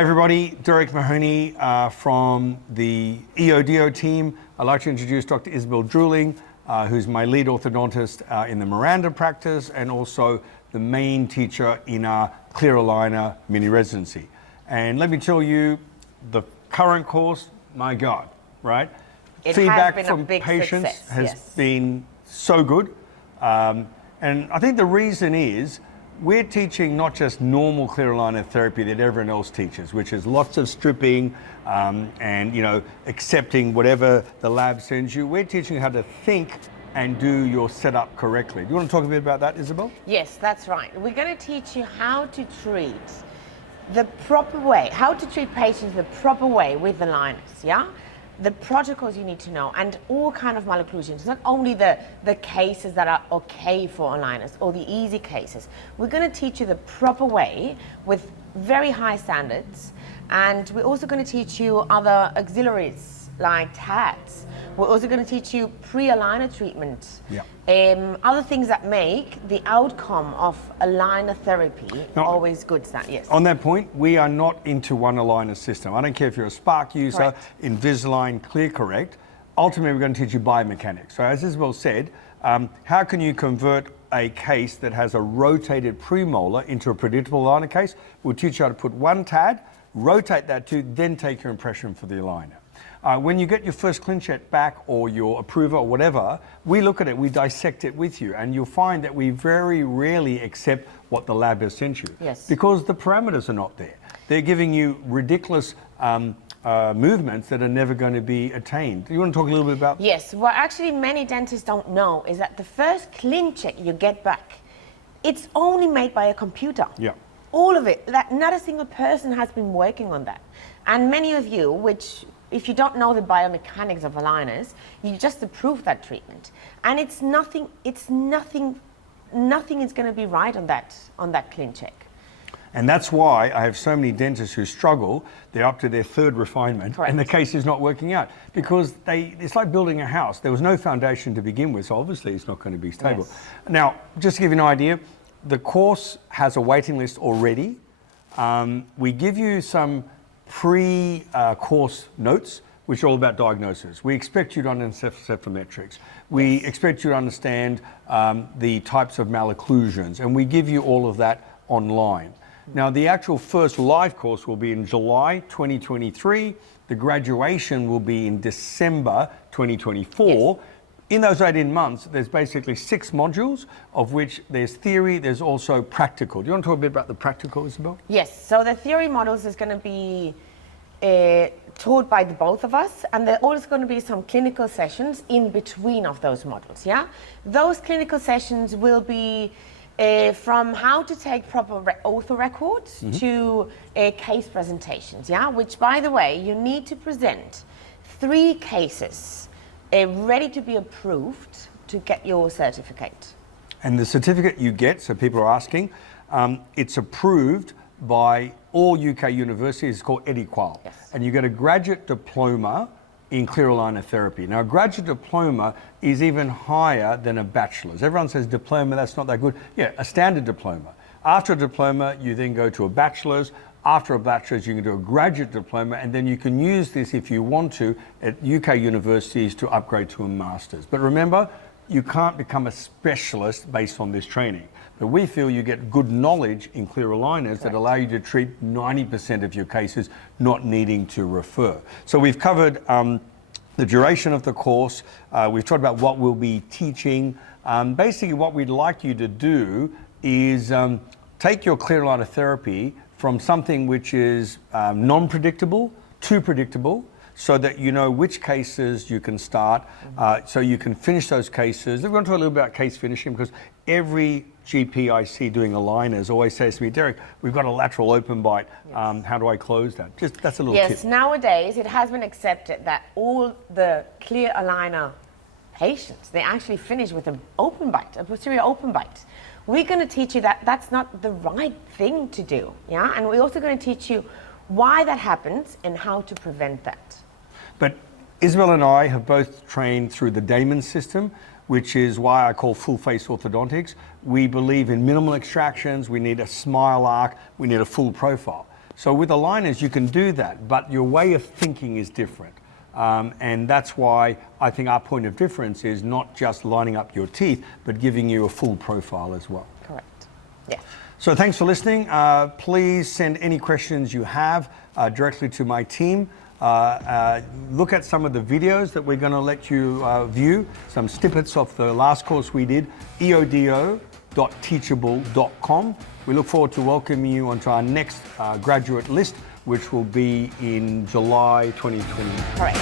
Hi everybody, Derek Mahoney from the EODO team. I'd like to introduce Dr. Isabel Drooling, who's my lead orthodontist in the Miranda practice and also the main teacher in our clear aligner mini-residency. And let me tell you, the current course, my God, right? Feedback from patients has been so good. And I think the reason is we're teaching not just normal clear aligner therapy that everyone else teaches, which is lots of stripping and accepting whatever the lab sends you. We're teaching you how to think and do your setup correctly. Do you want to talk a bit about that, Isabel? Yes, that's right. We're going to teach you how to treat the proper way, how to treat patients the proper way with the aligners, yeah? The protocols you need to know, and all kind of malocclusions, not only the cases that are okay for aligners or the easy cases. We're going to teach you the proper way with very high standards, and we're also going to teach you other auxiliaries like TADs. We're also going to teach you pre-aligner treatment. Yeah. Other things that make the outcome of aligner therapy always good. Yes. On that point, we are not into one aligner system. I don't care if you're a Spark user, correct, Invisalign, ClearCorrect. Ultimately, we're going to teach you biomechanics. So as Isabel said, how can you convert a case that has a rotated premolar into a predictable aligner case? We'll teach you how to put one TAD, rotate that tooth, then take your impression for the aligner. When you get your first ClinCheck back or your approver or whatever, we look at it, we dissect it with you, and you'll find that we very rarely accept what the lab has sent you. Yes. Because the parameters are not there. They're giving you ridiculous movements that are never going to be attained. Do you want to talk a little bit about? Yes, what actually many dentists don't know is that the first ClinCheck you get back, it's only made by a computer. Yeah. All of it, that not a single person has been working on that. And many of you, which if you don't know the biomechanics of aligners, you just approve that treatment. And nothing is going to be right on that ClinCheck. And that's why I have so many dentists who struggle. They're up to their third refinement, correct, and the case is not working out because it's like building a house. There was no foundation to begin with, so obviously it's not going to be stable. Yes. Now, just to give you an idea, the course has a waiting list already. We give you some pre-course notes, which are all about diagnosis. We expect you to understand cephalometrics. We expect you to understand the types of malocclusions, and we give you all of that online. Now, the actual first live course will be in July 2023. The graduation will be in December 2024. Yes. In those 18 months, there's basically 6 modules, of which there's theory, there's also practical. Do you want to talk a bit about the practical, Isabel? Yes, so the theory models is going to be taught by the both of us, and there are also going to be some clinical sessions in between of those models, yeah? Those clinical sessions will be from how to take proper ortho records to case presentations, yeah? Which, by the way, you need to present 3 cases ready to be approved to get your certificate. And the certificate you get, so people are asking, it's approved by all UK universities. It's called EdiQual. Yes. And you get a graduate diploma in clear aligner therapy. Now, a graduate diploma is even higher than a bachelor's. Everyone says diploma, that's not that good. Yeah, a standard diploma. After a diploma, you then go to a bachelor's. After a bachelor's, you can do a graduate diploma, and then you can use this if you want to at UK universities to upgrade to a master's. But remember, you can't become a specialist based on this training. But we feel you get good knowledge in clear aligners that allow you to treat 90% of your cases, not needing to refer. So we've covered the duration of the course. We've talked about what we'll be teaching. Basically, what we'd like you to do is take your clear aligner therapy from something which is non-predictable to predictable, so that you know which cases you can start, so you can finish those cases. We're going to talk a little bit about case finishing, because every GP I see doing aligners always says to me, Derek, we've got a lateral open bite. Yes. How do I close that? Just that's a little tip. Yes, nowadays it has been accepted that all the clear aligner patients, they actually finish with an open bite, a posterior open bite. We're going to teach you that that's not the right thing to do, yeah? And we're also going to teach you why that happens and how to prevent that. But Isabel and I have both trained through the Damon system, which is why I call full face orthodontics. We believe in minimal extractions, we need a smile arc, we need a full profile. So with aligners, you can do that, but your way of thinking is different. And that's why I think our point of difference is not just lining up your teeth, but giving you a full profile as well. Correct. Yes. So thanks for listening. Please send any questions you have directly to my team. Look at some of the videos that we're going to let you view, some snippets of the last course we did, eodo.teachable.com. We look forward to welcoming you onto our next graduate list, which will be in July 2020. Correct.